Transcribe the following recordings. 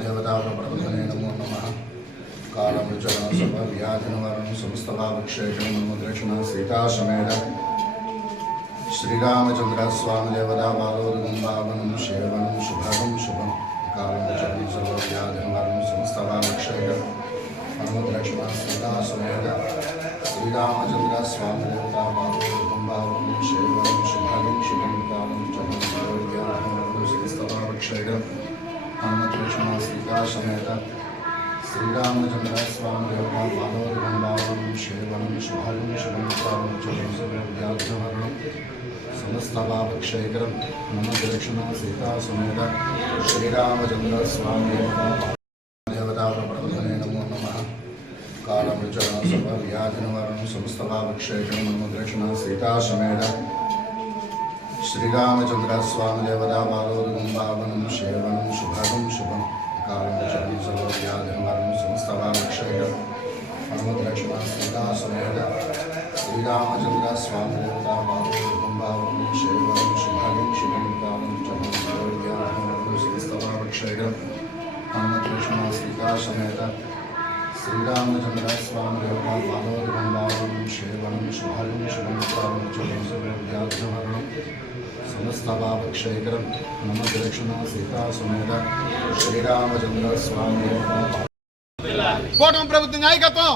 देवताप्रबोधने नमो नमः। कालमृचरण सर्वव्याधिनिवारणं समस्तभावक्षेत्रं मनोदक्षिणा सीता समेत श्रीरामचन्द्रस्वामी देवता बालोदगुम्बावनं सेवनं शुभं शुभं। कालमृचरण सर्वव्याधिनिवारणं समस्तभावक्षेत्रं मनोदक्षिणा सीता समेत श्रीरामचन्द्रस्वामी देवता बालोदगुम्बावनं सेवनं शुभं शुभं। कालमृचरण सर्वव्याधिनिवारणं समस्तभावक्षेत्रं मनोदक्षिणा सीता समेत श्रीरामचंद्र स्वामी देवता बालोदगुम्बावनं सेवनं शुभं शुभं। समस्तभावक्षेत्रं मनोदक्षिणा सीता समेत श्रीरामचंद्र स्वामी देवताप्रबोधने नमो नमः। कालमृचरण सर्वव्याधिनिवारणं समस्तभावक्षेत्रं मनोदक्षिणा सीता समेत श्रीरामचंद्र स्वामी देवता बालोदगुम्बावनं सेवनं शुभं शुभं। कालमृचरण सर्वव्याधिनिवारणं समस्तभावक्षेत्रं मनोदक्षिणा सीता समेत श्रीरामचंद्र स्वामी देवता बालोदगुम्बावनं सेवनं शुभं शुभं। कालमृचरण सर्वव्याधिनिवारणं समस्तभावक्षेत्रं मनोदक्षिणा सीता समेत श्रीरामचंद्र स्वामी देवता बालोदगुम्बावनं सेवनं शुभं शुभं। कालमृचरण सर्वव्याधिनिवारणं समस्तभावक्षेत्रं मनोदक्षिणा सीता समेत श्रीरामचंद्र स्वामी కూటమి ప్రభుత్వ నాయకత్వం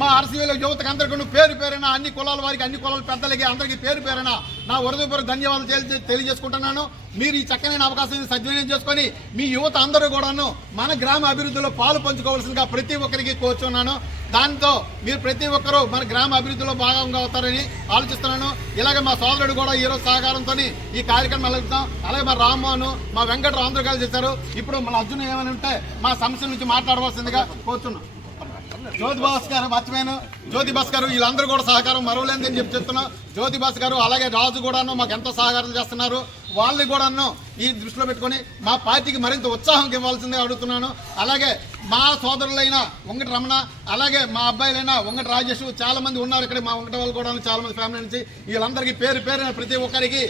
మా ఆర్సీవీలో యువతకు అందరికీ పేరు పేరున అన్ని కులాల వారికి అన్ని కులాల పెద్దలకి అందరికీ పేరు పేరున నా హృదయపూర్వక ధన్యవాదాలు తెలియజేసుకుంటున్నాను. మీరు ఈ చక్కనైన అవకాశాన్ని సద్వినియోగం చేసుకొని మీ యువత అందరూ కూడాను మన గ్రామ అభివృద్ధిలో పాలు పంచుకోవాల్సిందిగా ప్రతి ఒక్కరికి కోరుచున్నాను. దాంతో మీరు ప్రతి ఒక్కరూ మన గ్రామ అభివృద్ధిలో భాగంగా అవుతారని ఆలోచిస్తున్నాను. ఇలాగే మా సోదరుడు కూడా ఈరోజు సహకారంతో ఈ కార్యక్రమం వెళ్తాం. అలాగే మా రామ్మోహన్ మా వెంకటరావు అందరూ కలిసి చేశారు. ఇప్పుడు మన అర్జున్ ఏమైనా ఉంటే మా సమస్యల నుంచి మాట్లాడవలసిందిగా కోరుతున్నాం. జ్యోతి భాస్కర్ మర్చిపోయాను, జ్యోతి భాస్కర్ వీళ్ళందరూ కూడా సహకారం మరవలేదని చెప్తున్నాం. జ్యోతి భాస్కర్ అలాగే రాజు కూడాను మాకు ఎంతో సహకారం చేస్తున్నారు. వాళ్ళని కూడాను ఈ దృష్టిలో పెట్టుకొని మా పార్టీకి మరింత ఉత్సాహం ఇవ్వాల్సిందిగా అడుగుతున్నాను. అలాగే మా సోదరులైన వంగటి రమణ అలాగే మా అబ్బాయిలైన వంగటి రాజేష్ చాలా మంది ఉన్నారు ఇక్కడ. మా వంగటి వాళ్ళు కూడా చాలా మంది ఫ్యామిలీ నుంచి వీళ్ళందరికీ పేరు పేరున ప్రతి ఒక్కరికి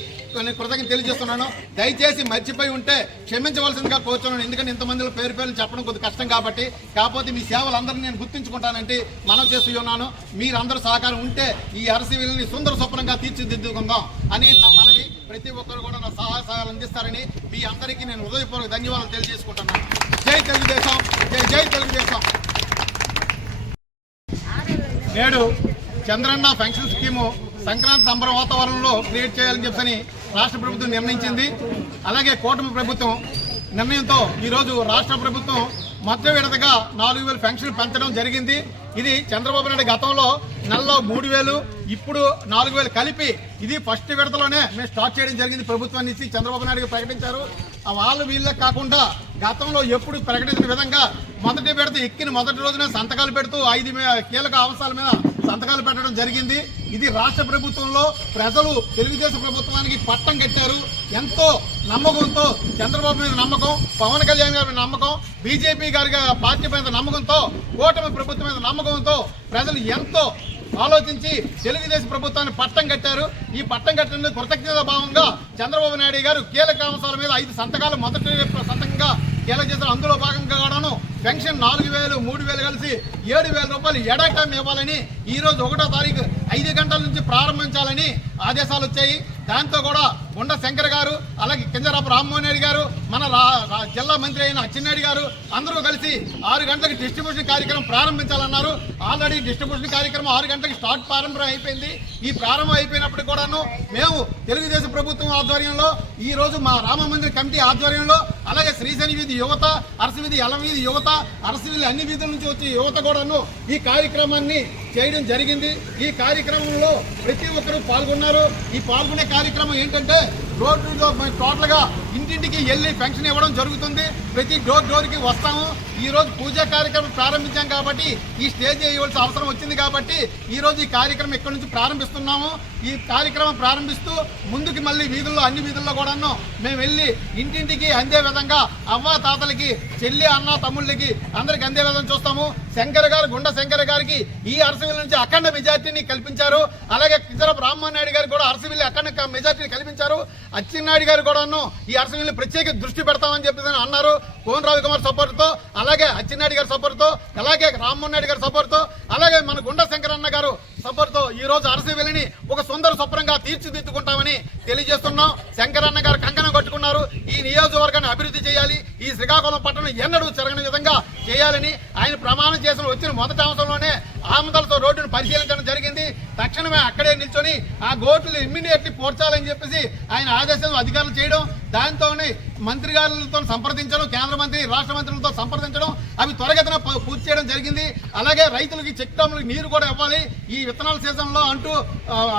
కృతజ్ఞత తెలియజేస్తున్నాను. దయచేసి మర్చిపోయి ఉంటే క్షమించవలసిందిగా కోరుతున్నాను. ఎందుకంటే ఇంతమందిలో పేరు పేరుని చెప్పడం కొద్దిగా కష్టం కాబట్టి. కాకపోతే మీ సేవలందరినీ నేను గుర్తించుకుంటానంటే మనం చేస్తూ ఉన్నాను. మీరందరూ సహకారం ఉంటే ఈ ఆర్సీవీలని సుందర స్వప్నంగా తీర్చిదిద్దుకుందాం అని నా మనవి. ప్రతి ఒక్కరు కూడా నా సహాయాలు అందిస్తారని మీ అందరికీ నేను హృదయపూర్వక ధన్యవాదాలు తెలియజేసుకుంటున్నాను. జై తెలుగుదేశం, జై జై తెలుగుదేశం. నేడు చంద్రన్న పెన్షన్ స్కీము సంక్రాంతి సంబర వాతావరణంలో క్రియేట్ చేయాలని చెప్పని రాష్ట్ర ప్రభుత్వం నిర్ణయించింది. అలాగే కూటమి ప్రభుత్వం నిర్ణయంతో ఈరోజు రాష్ట్ర ప్రభుత్వం మధ్య విడతగా 4,000 పెన్షన్లు పెంచడం జరిగింది. ఇది చంద్రబాబు నాయుడు గతంలో నెలలో 3,000 ఇప్పుడు 4,000 కలిపి ఇది ఫస్ట్ విడతలోనే మేము స్టార్ట్ చేయడం జరిగింది. ప్రభుత్వాన్ని ఇచ్చి చంద్రబాబు నాయుడు ప్రకటించారు. వాళ్ళు వీళ్ళకి కాకుండా గతంలో ఎప్పుడు ప్రకటించిన విధంగా మొదటి విడత ఎక్కిన మొదటి రోజునే సంతకాలు పెడుతూ 5 కీలక అంశాల మీద సంతకాలు పెట్టడం జరిగింది. ఇది రాష్ట్ర ప్రభుత్వంలో ప్రజలు తెలుగుదేశం ప్రభుత్వానికి పట్టం కట్టారు. ఎంతో నమ్మకంతో చంద్రబాబు మీద నమ్మకం, పవన్ కళ్యాణ్ గారి నమ్మకం, బీజేపీ గారి పార్టీ మీద నమ్మకంతో, కూటమి ప్రభుత్వం మీద నమ్మకంతో ప్రజలు ఎంతో ఆలోచించి తెలుగుదేశం ప్రభుత్వాన్ని పట్టం కట్టారు. ఈ పట్టం కట్టినందుకు కృతజ్ఞత భావంగా చంద్రబాబు నాయుడు గారు కీలక అంశాల మీద 5 సంతకాలు మొదటి సంతకంగా కీలక చేశారు. అందులో భాగంగా కూడాను పెన్షన్ 4,000 3,000 కలిసి 7,000 రూపాయలు ఎడాటం ఇవ్వాలని ఈరోజు 1వ తారీఖు 5 గంటల నుంచి ప్రారంభించాలని ఆదేశాలు వచ్చాయి. దాంతో కూడా గుండా శంకర్ గారు అలాగే కింజరాపు రామ్మోహన్ రెడ్డి గారు మన జిల్లా మంత్రి అయిన అచ్చెన్నాయుడు గారు అందరూ కలిసి 6 గంటలకు డిస్ట్రిబ్యూషన్ కార్యక్రమం ప్రారంభించాలన్నారు. ఆల్రెడీ డిస్ట్రిబ్యూషన్ కార్యక్రమం 6 గంటలకు ప్రారంభం అయిపోయింది. ఈ ప్రారంభం అయిపోయినప్పుడు కూడాను మేము తెలుగుదేశం ప్రభుత్వం ఆధ్వర్యంలో ఈరోజు మా రామ మందిర కమిటీ ఆధ్వర్యంలో అలాగే శ్రీశని వీధి యువత, అరసవీధి ఎలం వీధి యువత, అరసవీధి అన్ని వీధుల నుంచి వచ్చి యువత కూడాను ఈ కార్యక్రమాన్ని చేయడం జరిగింది. ఈ కార్యక్రమంలో ప్రతి ఒక్కరూ పాల్గొన్నారు. ఈ పాల్గొనే కార్యక్రమం ఏంటంటే రోడ్డులో టోటల్గా ఇంటింటికి వెళ్ళి పెన్షన్ ఇవ్వడం జరుగుతుంది. ప్రతి డోర్కి వస్తాము. ఈరోజు పూజా కార్యక్రమం ప్రారంభించాం కాబట్టి ఈ స్టేజ్ వేయవలసిన అవసరం వచ్చింది కాబట్టి ఈరోజు ఈ కార్యక్రమం ఇక్కడి నుంచి ప్రారంభిస్తున్నాము. ఈ కార్యక్రమం ప్రారంభిస్తూ ముందుకు మళ్ళీ వీధుల్లో అన్ని వీధుల్లో కూడాను మేము వెళ్ళి ఇంటింటికి అందే విధంగా అవ్వ తాతలకి, చెల్లి అన్న తమ్ముళ్ళకి అందరికి అందే విధంగా చూస్తాము. శంకర్ గారు గుండా శంకర్ గారికి ఈ అరసవిల్ నుంచి అఖండ మెజార్టీని కల్పించారు. అలాగే కింజరాపు రామ్మోహన్ నాయుడు గారు కూడా అరసవిల్ అఖండ మెజార్టీని కల్పించారు. అచ్చెన్నాయుడు గారు కూడాను ఈ అరసవిల్ని ప్రత్యేక దృష్టి పెడతామని చెప్పి అన్నారు. కోన్ రవికుమార్ సపోర్ట్ తో, అలాగే అచ్చెన్నాయుడు గారి సపోర్ట్ తో, అలాగే రామ్మోహన్ నాయుడు గారి సపోర్ట్ తో, అలాగే మన గుండా శంకరన్న గారు సపోర్ట్ తో ఈ రోజు అరసవిల్లిని ఒక సుందర స్వప్నంగా తీర్చిదిద్దుకుంటామని తెలియజేస్తున్నాం. శంకరన్న గారు కంకణం కట్టుకున్నారు. ఈ నియోజకవర్గాన్ని అభివృద్ధి చేయాలి, ఈ శ్రీకాకుళం పట్టణం ఎన్నడూ జరగని విధంగా చేయాలని ఆయన ప్రమాణం చేసిన వచ్చిన మొదటి అంశంలోనే ఆమదలతో రోడ్డును పరిశీలించడం జరిగింది. తక్షణమే అక్కడే నిల్చొని ఆ గోట్లు ఇమ్మీడియట్లీ పోర్చాలని చెప్పేసి ఆయన ఆదేశం అధికారులు చేయడం, దాంతోనే మంత్రి గారులతో సంప్రదించడం, కేంద్ర మంత్రి రాష్ట్ర మంత్రులతో సంప్రదించడం, అవి త్వరగతిన పూర్తి చేయడం జరిగింది. అలాగే రైతులకి చెక్ డ్యాములకు నీరు కూడా ఇవ్వాలి ఈ విత్తనాల సీజన్లో అంటూ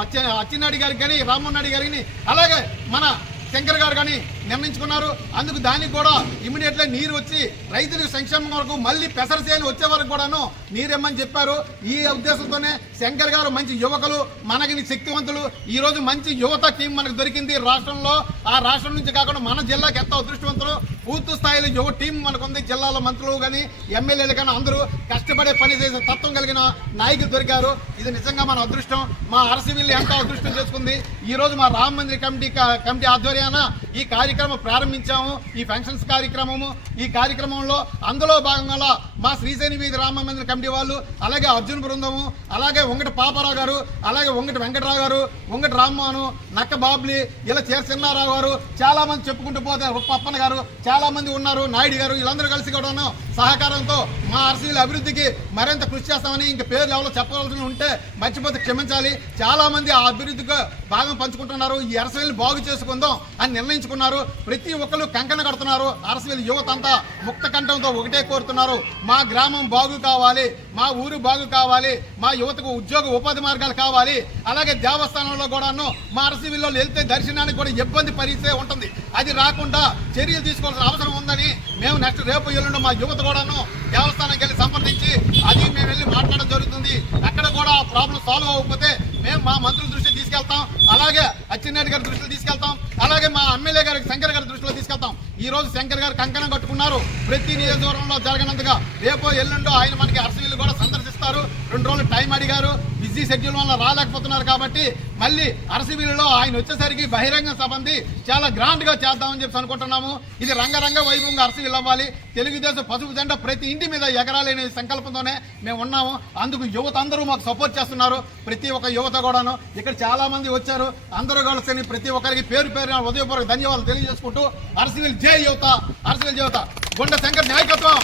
అచ్చెన్నాయుడు గారికి కానీ రామ్మోహన్ నాయుడు గారికి అలాగే మన శంకర్ గారు కానీ నిర్ణయించుకున్నారు. అందుకు దానికి కూడా ఇమీడియట్లీ నీరు వచ్చి రైతులకు సంక్షేమం వరకు మళ్ళీ పెసర చేను వచ్చే వరకు కూడాను నీరు ఇమ్మని చెప్పారు. ఈ ఉద్దేశంతోనే శంకర్ గారు మంచి యువకులు, మనకి శక్తివంతులు. ఈ రోజు మంచి యువత టీం మనకు దొరికింది రాష్ట్రంలో. ఆ రాష్ట్రం నుంచి కాకుండా మన జిల్లాకి ఎంతో అదృష్టవంతులు, పూర్తి స్థాయిలో యువ టీం మనకు ఉంది. జిల్లాలో మంత్రులు కానీ ఎమ్మెల్యేలు కానీ అందరూ కష్టపడే పని చేసే తత్వం కలిగిన నాయకులు దొరికారు. ఇది నిజంగా మన అదృష్టం. మా అరసవిల్లి ఎంతో అదృష్టం చేసుకుంది. ఈ రోజు మా రామ మందిర్ కమిటీ ఆధ్వర్యాన ఈ కార్యక్రమం ప్రారంభించాము. ఈ ఫంక్షన్స్ కార్యక్రమము, ఈ కార్యక్రమంలో అందులో భాగంగా మా శ్రీశైని వీధి రామ మందిర్ కమిటీ వాళ్ళు, అలాగే అర్జున్ బృందము, అలాగే ఉంగటి పాపారావు గారు, అలాగే ఉంగటి వెంకటరావు గారు, ఉంగటి రామ్మోహను, నక్క బాబ్లీ, ఇలా చిన్నారావు గారు, చాలా మంది చెప్పుకుంటూ పోతే పప్పన్న గారు, చాలా మంది ఉన్నారు, నాయుడు గారు, వీళ్ళందరూ కలిసి కూడా సహకారంతో మా అరసవిల్లి అభివృద్ధికి మరింత కృషి చేస్తామని. ఇంక పేర్లు ఎవరో చెప్పవలసి ఉంటే మర్చిపోతే క్షమించాలి. చాలా మంది ఆ అభివృద్ధికి భాగం పంచుకుంటున్నారు. ఈ అరసవిల్లిని బాగు చేసుకుందాం అని నిర్ణయించుకున్నారు. ప్రతి ఒక్కరు కంకణ కడుతున్నారు. అరసవిల్లి యువత అంతా ముక్త కంఠంతో ఒకటే కోరుతున్నారు, మా గ్రామం బాగు కావాలి, మా ఊరు బాగు కావాలి, మా యువతకు ఉద్యోగ ఉపాధి మార్గాలు కావాలి. అలాగే దేవస్థానంలో కూడాను మా అరసవిల్లిలో వెళ్తే దర్శనానికి కూడా ఇబ్బంది పరిస్థితి ఉంటుంది. అది రాకుండా చర్యలు తీసుకోవాల్సిన అవసరం ఉందని మేము నెక్స్ట్ రేపు ఎల్లుండి మా యువత కూడాను దేవస్థానానికి వెళ్ళి సంప్రదించి అది మేము వెళ్ళి మాట్లాడడం జరుగుతుంది. అక్కడ కూడా ప్రాబ్లం సాల్వ్ అవ్వకపోతే మేము మా మంత్రుల దృష్టికి తీసుకెళ్తాం, అలాగే అచ్చెన్నాయుడు గారి దృష్టిలో తీసుకెళ్తాం, అలాగే మా ఎమ్మెల్యే గారికి శంకర్ గారి దృష్టిలో తీసుకెళ్తాం. ఈ రోజు శంకర్ గారు కంకణం కట్టుకున్నారు. ప్రతి నియోజకవర్గంలో జరగనంతగా రేపో ఎల్లుండో ఆయన మనకి అరసవిల్లి కూడా సందర్శిస్తారు. 2 రోజులు టైం అడిగారు, బిజీ షెడ్యూల్ వల్ల రాలేకపోతున్నారు. కాబట్టి మళ్ళీ అరసవిల్లిలో ఆయన వచ్చేసరికి బహిరంగ సభంది చాలా గ్రాండ్ గా చేద్దామని చెప్పి అనుకుంటున్నాము. ఇది రంగరంగ వైభవంగా అరసవిల్లి అవ్వాలి. తెలుగుదేశం పసుపు జెండా ప్రతి ఇంటి మీద ఎగరాలనే సంకల్పంతోనే మేము ఉన్నాము. అందుకు యువత అందరూ మాకు సపోర్ట్ చేస్తున్నారు. ప్రతి ఒక్క యువత కూడాను ఇక్కడ చాలా మంది వచ్చారు. అందరూ కలిసి ప్రతి ఒక్కరికి పేరు పేరు ఉదయపూర్వక ధన్యవాదాలు తెలియజేసుకుంటూ అరసవిల్లి జై యువత, అరసవిల్లి యువత, గుండా శంకర్ నాయకత్వం,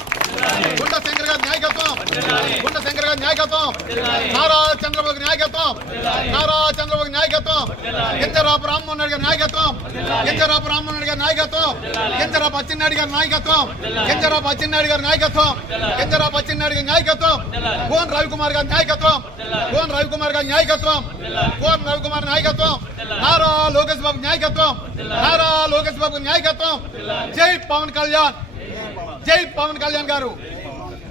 గుండా శంకర్ గారి నాయకత్వం, గుండా శంకర్ గారి నాయకత్వం, నారా చంద్రబాబు నాయకత్వం, నారా చంద్రబాబు నాయకత్వం, కింజరాపు రామ్మోహన్ నాయుడు గారి నాయకత్వం, కింజరాపు రామ్మోహన్ నాయుడు గారి నాయకత్వం, కింజరాపు అచ్చెన్నాయుడు గారి నాయకత్వం, కింజరాపు అచ్చెన్నాయుడు గారి నాయకత్వం, కింజరాపు అచ్చెన్నాయుడు గారి నాయకత్వం, కోన్ రవికుమార్ గారి నాయకత్వం, కోన్ రవికుమార్ గారి నాయకత్వం, కోన్ రవికుమార్ నాయకత్వం, నారా లోకేష్ బాబు నాయకత్వం, నారా లోకేష్ బాబు నాయకత్వం. జై పవన్ కళ్యాణ్, జై పవన్ కళ్యాణ్ గారు.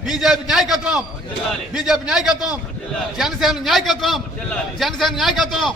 బీజేపీ నాయకత్వం, బీజేపీ నాయకత్వం, జనసేన నాయకత్వం, జనసేన నాయకత్వం.